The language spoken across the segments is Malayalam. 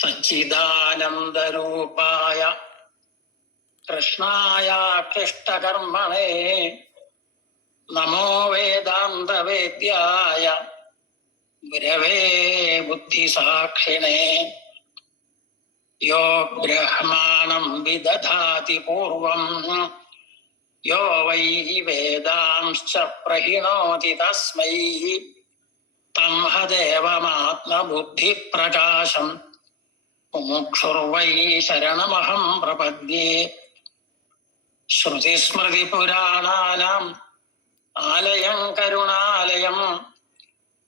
സച്ചിദാനന്ദരൂപായ കൃഷ്ണായ ക്ലിഷ്ടകർമ്മണേ നമോ വേദാന്തവേദ്യായ ഗുരവേ ബുദ്ധിസാക്ഷിണേ യോ ബ്രഹ്മാണം വിദധാതി പൂർവം യോ വൈ വേദാംശ്ച പ്രഹിണോതി തസ്മൈ തം ഹദേവമാത്മബുദ്ധിപ്രകാശം മുമുക്ഷുർവൈ ശരണമഹം പ്രപദ്യേ. ശ്രുതിസ്മൃതിപുരാണാനാം ആലയം കരുണാലയം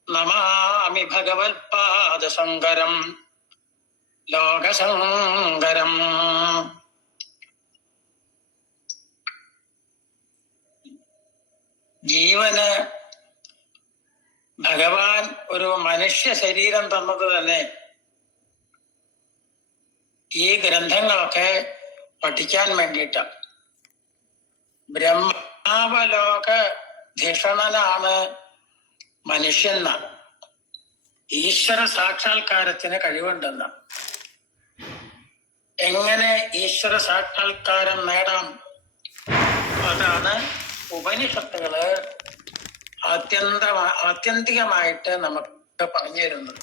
നമാമി ഭഗവത്പാദശങ്കരം ലോകശങ്കരം. ജീവന് ഭഗവാൻ ഒരു മനുഷ്യ ശരീരം തന്നത് തന്നെ ഈ ഗ്രന്ഥങ്ങളൊക്കെ പഠിക്കാൻ വേണ്ടിയിട്ടാണ്. ബ്രഹ്മാവലോക ധിഷണനാണ് മനുഷ്യനാണ്. ഈശ്വര സാക്ഷാത്കാരത്തിന് കഴിവുണ്ടെന്നാണ്. എങ്ങനെ ഈശ്വര സാക്ഷാത്കാരം നേടാം? അതാണ് ഉപനിഷത്തുകള് ആത്യന്തികമായിട്ട് നമുക്ക് പറഞ്ഞു തരുന്നത്.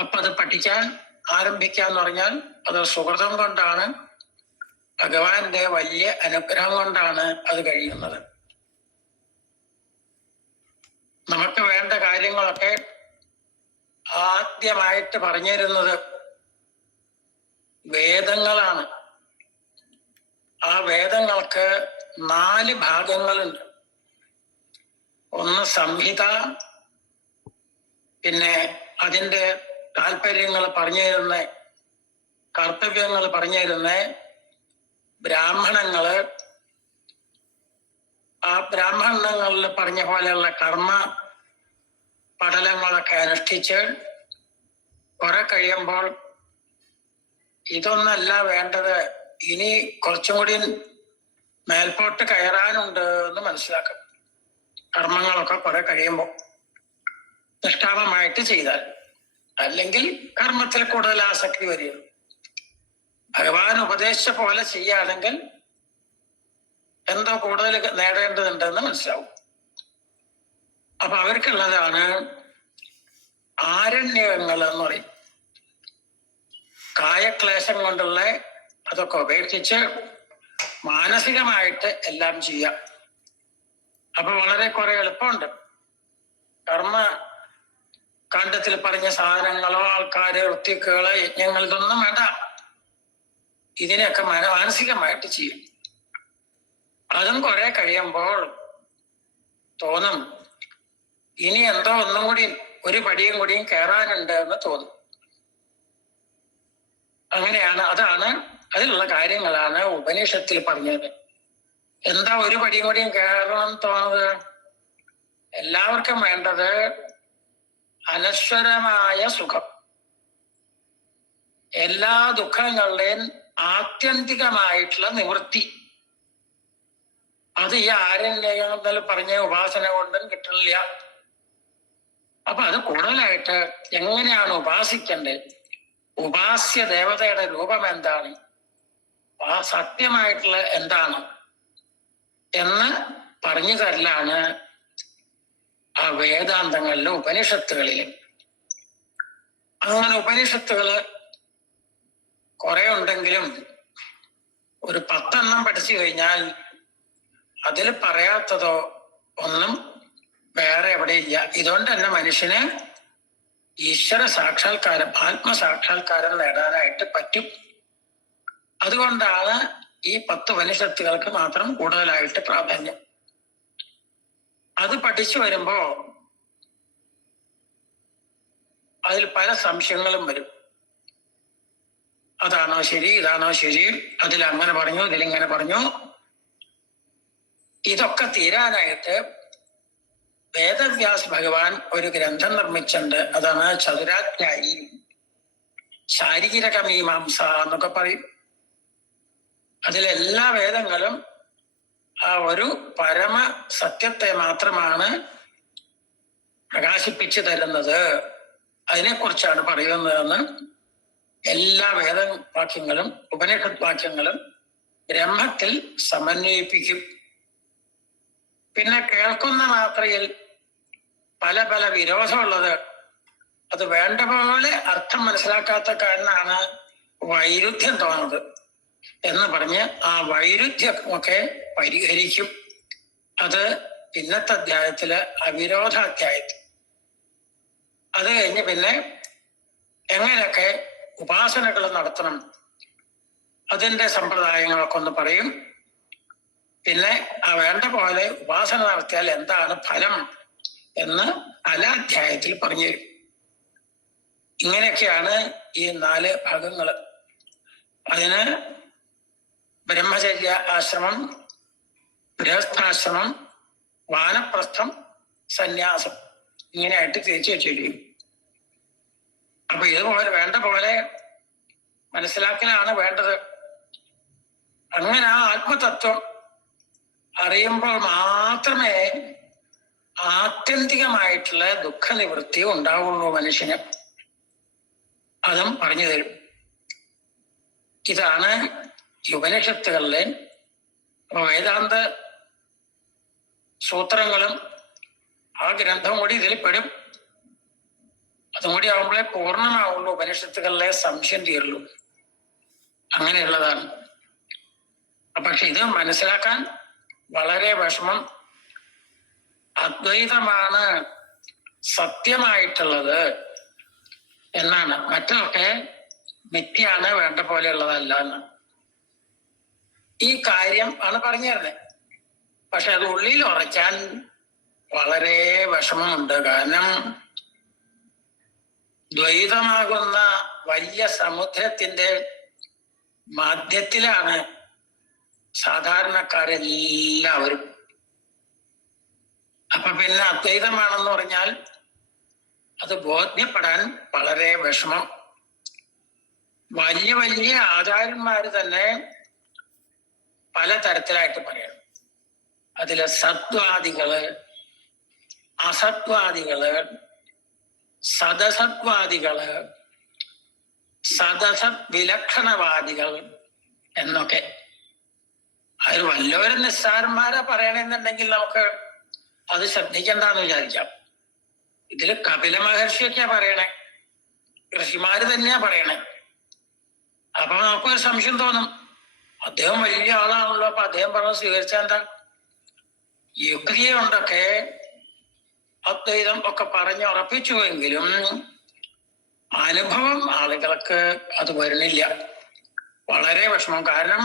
അപ്പൊ അത് പഠിക്കാൻ ആരംഭിക്കാന്ന് പറഞ്ഞാൽ അത് സുഹൃതം കൊണ്ടാണ്, ഭഗവാന്റെ വലിയ അനുഗ്രഹം കൊണ്ടാണ് അത് കഴിയുന്നത്. നമുക്ക് വേണ്ട കാര്യങ്ങളൊക്കെ ആദ്യമായിട്ട് പറഞ്ഞു തരുന്നത് വേദങ്ങളാണ്. ആ വേദങ്ങൾക്ക് 4 ഭാഗങ്ങളുണ്ട്. ഒന്ന് സംഹിത, പിന്നെ അതിൻ്റെ താല്പര്യങ്ങൾ പറഞ്ഞു തരുന്ന, കർത്തവ്യങ്ങൾ പറഞ്ഞു തരുന്ന ബ്രാഹ്മണങ്ങള്. ആ ബ്രാഹ്മണങ്ങളിൽ പറഞ്ഞ പോലെയുള്ള കർമ്മ പടലങ്ങളൊക്കെ അനുഷ്ഠിച്ച് കുറെ കഴിയുമ്പോൾ ഇതൊന്നല്ല വേണ്ടത്, ഇനി കുറച്ചും കൂടി മേൽപോട്ട് കയറാനുണ്ട് എന്ന് മനസ്സിലാക്കും. കർമ്മങ്ങളൊക്കെ കുറെ കഴിയുമ്പോൾ നിഷ്കാമമായിട്ട് ചെയ്താൽ, അല്ലെങ്കിൽ കർമ്മത്തിൽ കൂടുതൽ ആസക്തി വരിക. ഭഗവാൻ ഉപദേശിച്ച പോലെ ചെയ്യുകയാണെങ്കിൽ എന്തോ കൂടുതൽ നേടേണ്ടതുണ്ടെന്ന് മനസ്സിലാവും. അപ്പൊ അവർക്കുള്ളതാണ് ആരണ്യകങ്ങൾ എന്ന് പറയും. കായക്ലേശം കൊണ്ടുള്ള അതൊക്കെ ഉപേക്ഷിച്ച് മാനസികമായിട്ട് എല്ലാം ചെയ്യാം. അപ്പൊ വളരെ കുറെ എളുപ്പമുണ്ട്. കർമ്മ കാണ്ഡത്തിൽ പറഞ്ഞ സാധനങ്ങളോ ആൾക്കാര് വൃത്തിക്കുകളോ യജ്ഞങ്ങൾ ഇതൊന്നും വേണ്ട. ഇതിനെയൊക്കെ മാനസികമായിട്ട് ചെയ്യും. അതും കുറെ കഴിയുമ്പോൾ തോന്നും ഇനി എന്തോ ഒന്നും കൂടി ഒരു പടിയും കൂടിയും കയറാനുണ്ട് എന്ന് തോന്നും. അങ്ങനെയാണ്, അതാണ് അതിലുള്ള കാര്യങ്ങളാണ് ഉപനിഷത്തിൽ പറഞ്ഞത്. എന്താ ഒരു പടിയും കൂടിയും കയറണം തോന്നുന്നത്? എല്ലാവർക്കും വേണ്ടത് അനശ്വരമായ സുഖം. എല്ലാ ദുഃഖങ്ങളുടെയും ആത്യന്തികമായിട്ടുള്ള നിവൃത്തി. അത് ഈ ആരണ്യകങ്ങളിൽ പറഞ്ഞ ഉപാസന കൊണ്ടും കിട്ടില്ല. അപ്പൊ അത് കൂടുതലായിട്ട് എങ്ങനെയാണ് ഉപാസിക്കേണ്ടത്, ഉപാസ്യ ദേവതയുടെ രൂപം എന്താണ്, ആ സത്യമായിട്ടുള്ള എന്താണ് എന്ന് പറഞ്ഞു തരലാണ് ആ വേദാന്തങ്ങളിലും ഉപനിഷത്തുകളിലും. അങ്ങനെ ഉപനിഷത്തുകള് കുറെ ഉണ്ടെങ്കിലും ഒരു 10 പഠിച്ചു കഴിഞ്ഞാൽ അതിൽ പറയാത്തതോ ഒന്നും വേറെ എവിടെയില്ല. ഇതുകൊണ്ട് തന്നെ മനുഷ്യന് ഈശ്വര സാക്ഷാത്കാരം, ആത്മസാക്ഷാത്കാരം നേടാനായിട്ട് പറ്റും. അതുകൊണ്ടാണ് ഈ 10 ഉപനിഷത്തുകൾക്ക് മാത്രം കൂടുതലായിട്ട് പ്രാധാന്യം. അത് പഠിച്ചു വരുമ്പോ അതിൽ പല സംശയങ്ങളും വരും. അതാണോ ശരി, ഇതാണോ ശരി, അതിലങ്ങനെ പറഞ്ഞു, ഇതിലിങ്ങനെ പറഞ്ഞു. ഇതൊക്കെ തീരാനായിട്ട് വേദവ്യാസ് ഭഗവാൻ ഒരു ഗ്രന്ഥം നിർമ്മിച്ചിട്ടുണ്ട്. അതാണ് ചതുരാധ്യായി, ശാരീരിക മീമാംസ എന്നൊക്കെ പറയും. അതിലെല്ലാ വേദങ്ങളും ആ ഒരു പരമ സത്യത്തെ മാത്രമാണ് പ്രകാശിപ്പിച്ചു തരുന്നത്. അതിനെക്കുറിച്ചാണ് പറയുന്നതെന്ന് എല്ലാ വേദവാക്യങ്ങളും ഉപനിഷത് വാക്യങ്ങളും ബ്രഹ്മത്തിൽ സമന്വയിപ്പിക്കും. പിന്നെ കേൾക്കുന്ന മാത്രയിൽ പല പല വിരോധമുള്ളത് അത് വേണ്ട പോലെ അർത്ഥം മനസ്സിലാക്കാത്ത കാരണമാണ് വൈരുദ്ധ്യം തോന്നുന്നത് എന്ന് പറഞ്ഞ് ആ വൈരുദ്ധ്യമൊക്കെ പരിഹരിക്കും. അത് ഇന്നത്തെ അധ്യായത്തില് അവിരോധ അധ്യായത്തിൽ. അത് കഴിഞ്ഞ് പിന്നെ എങ്ങനെയൊക്കെ ഉപാസനകൾ നടത്തണം അതിൻ്റെ സമ്പ്രദായങ്ങളൊക്കെ ഒന്ന് പറയും. പിന്നെ ആ വേണ്ട പോലെ ഉപാസന നടത്തിയാൽ എന്താണ് ഫലം എന്ന് പല അധ്യായത്തിൽ പറഞ്ഞു തരും. ഇങ്ങനെയൊക്കെയാണ് ഈ 4 ഭാഗങ്ങൾ. അതിന് ബ്രഹ്മചര്യ ആശ്രമം, ഗൃഹസ്ഥാശ്രമം, വാനപ്രസ്ഥം, സന്യാസം ഇങ്ങനെയായിട്ട് തിരിച്ചു വെച്ചിരിക്കും. അപ്പൊ ഇതുപോലെ വേണ്ട പോലെ മനസ്സിലാക്കലാണ് വേണ്ടത്. അങ്ങനെ ആ ആത്മതത്വം അറിയുമ്പോൾ മാത്രമേ ആത്യന്തികമായിട്ടുള്ള ദുഃഖനിവൃത്തി ഉണ്ടാവുള്ളൂ മനുഷ്യന്. അതും പറഞ്ഞു തരും. ഇതാണ് ഉപനിഷത്തുകളിലെ വേദാന്ത സൂത്രങ്ങളും ആ ഗ്രന്ഥം കൂടി ഇതിൽ പെടും. അതും കൂടി ആവുമ്പോഴേ പൂർണ്ണമാവുള്ളൂ, ഉപനിഷത്തുകളിലെ സംശയം തീരുള്ളൂ. അങ്ങനെയുള്ളതാണ്. പക്ഷെ ഇത് മനസ്സിലാക്കാൻ വളരെ വിഷമം. അദ്വൈതമാണ് സത്യമായിട്ടുള്ളത് എന്നാണ്, മറ്റൊക്കെ മിഥ്യയാണ്, വേണ്ട പോലെയുള്ളതല്ല എന്ന്. ഈ കാര്യം ആണ് പറഞ്ഞു തരുന്നത്. പക്ഷെ അത് ഉള്ളിൽ ഉറയ്ക്കാൻ വളരെ വിഷമമുണ്ട്. കാരണം ദ്വൈതമാകുന്ന വലിയ സമുദ്രത്തിന്റെ മധ്യത്തിലാണ് സാധാരണക്കാരെല്ലാവരും. അപ്പൊ പിന്നെ അദ്വൈതമാണെന്ന് പറഞ്ഞാൽ അത് ബോധ്യപ്പെടാൻ വളരെ വിഷമം. വലിയ വലിയ ആചാര്യന്മാര് തന്നെ പലതരത്തിലായിട്ട് പറയണം. അതില് സത്വാദികള്, അസത്വാദികള്, സദസത്വാദികള്, സദസത് വിലക്ഷണവാദികൾ എന്നൊക്കെ. അതിൽ വല്ലവരും നിസ്സാരന്മാരെ പറയണമെന്നുണ്ടെങ്കിൽ നമുക്ക് അത് ശ്രദ്ധിക്കണ്ടെന്ന് വിചാരിക്കാം. ഇതില് കപില മഹർഷിയൊക്കെയാ പറയണേ, ഋഷിമാര് തന്നെയാ പറയണേ. അപ്പൊ നമുക്കൊരു സംശയം തോന്നും, അദ്ദേഹം വലിയ ആളാണല്ലോ, അപ്പൊ അദ്ദേഹം പറഞ്ഞത് സ്വീകരിച്ചാൽ എന്താ? യുക്തിയെ കൊണ്ടൊക്കെ അദ്വൈതം ഒക്കെ പറഞ്ഞുറപ്പിച്ചുവെങ്കിലും അനുഭവം ആളുകൾക്ക് അത് വരുന്നില്ല. വളരെ വിഷമം. കാരണം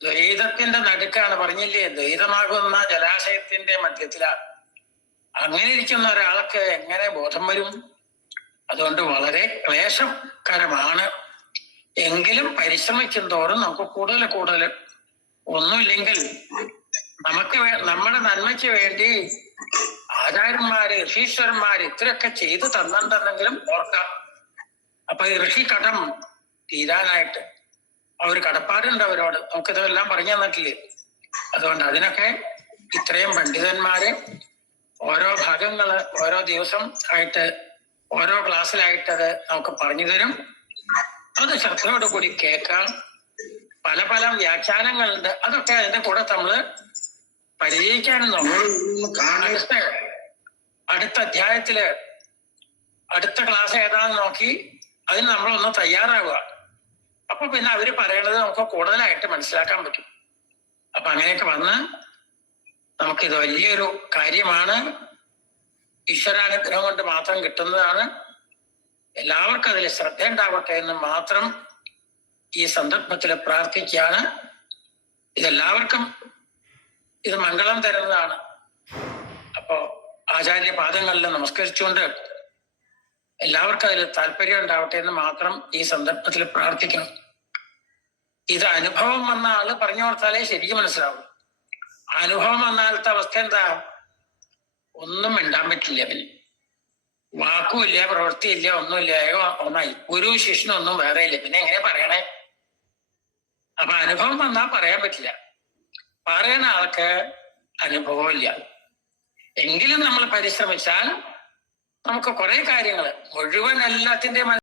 ദ്വൈതത്തിന്റെ നടുക്കാണ്. പറഞ്ഞില്ലേ, ദ്വൈതമാകുന്ന ജലാശയത്തിന്റെ മധ്യത്തിലാണ്. അങ്ങനെ ഇരിക്കുന്ന ഒരാൾക്ക് എങ്ങനെ ബോധം വരും? അതുകൊണ്ട് വളരെ ക്ലേശകരമാണ്. എങ്കിലും പരിശ്രമിക്കും തോറും നമുക്ക് കൂടുതൽ കൂടുതൽ, ഒന്നുമില്ലെങ്കിൽ നമുക്ക് നമ്മുടെ നന്മയ്ക്ക് വേണ്ടി ആചാര്യന്മാര്, ഋഷീശ്വരന്മാര് ഇത്രയൊക്കെ ചെയ്തു തന്നിട്ടുണ്ടെങ്കിലും ഓർക്കാം. അപ്പൊ ഈ ഋഷി കടം തീരാനായിട്ട് ഒരു കടപ്പാടുണ്ട് അവരോട്. നമുക്കിതെല്ലാം പറഞ്ഞു തന്നിട്ടില്ലേ? അതുകൊണ്ട് അതിനൊക്കെ ഇത്രയും പണ്ഡിതന്മാര് ഓരോ ഭാഗങ്ങള് ഓരോ ദിവസം ആയിട്ട് ഓരോ ക്ലാസ്സിലായിട്ട് അത് നമുക്ക് പറഞ്ഞു തരും. അത് ശ്രദ്ധയോടുകൂടി കേൾക്കാം. പല പല വ്യാഖ്യാനങ്ങളുണ്ട്. അതൊക്കെ അതിന്റെ കൂടെ നമ്മള് പരിചയിക്കാനും നോക്കാം. അടുത്ത അധ്യായത്തില് അടുത്ത ക്ലാസ് ഏതാണെന്ന് നോക്കി അതിന് നമ്മളൊന്ന് തയ്യാറാവുക. അപ്പൊ പിന്നെ അവര് പറയണത് നമുക്ക് കൂടുതലായിട്ട് മനസ്സിലാക്കാൻ പറ്റും. അപ്പൊ അങ്ങനെയൊക്കെ വന്ന് നമുക്കിത് വലിയൊരു കാര്യമാണ്. ഈശ്വരാനുഗ്രഹം കൊണ്ട് മാത്രം കിട്ടുന്നതാണ്. എല്ലാവർക്കും അതിൽ ശ്രദ്ധ ഉണ്ടാവട്ടെ എന്ന് മാത്രം ഈ സന്ദർഭത്തിൽ പ്രാർത്ഥിക്കുകയാണ്. ഇതെല്ലാവർക്കും ഇത് മംഗളം തരുന്നതാണ്. അപ്പോ ആചാര്യ പാദങ്ങളിൽ നമസ്കരിച്ചുകൊണ്ട് എല്ലാവർക്കും അതിൽ താല്പര്യം ഉണ്ടാവട്ടെ എന്ന് മാത്രം ഈ സന്ദർഭത്തിൽ പ്രാർത്ഥിക്കണം. ഇത് അനുഭവം വന്ന ആള് പറഞ്ഞു കൊടുത്താലേ ശരിക്കും മനസ്സിലാവും. അനുഭവം വന്നാലത്തെ അവസ്ഥ എന്താ? ഒന്നും മിണ്ടാൻ പറ്റില്ല. അവന് വാക്കുമില്ല, പ്രവൃത്തിയില്ല, ഒന്നുമില്ല. ഒന്നായി ഗുരു ശിഷ്യനൊന്നും വേറെ ഇല്ല. പിന്നെ എങ്ങനെ പറയണേ? അപ്പൊ അനുഭവം വന്നാൽ പറയാൻ പറ്റില്ല. പറയുന്ന ആൾക്ക് അനുഭവമില്ല. എങ്കിലും നമ്മൾ പരിശ്രമിച്ചാൽ നമുക്ക് കുറെ കാര്യങ്ങൾ മുഴുവൻ എല്ലാത്തിന്റെയും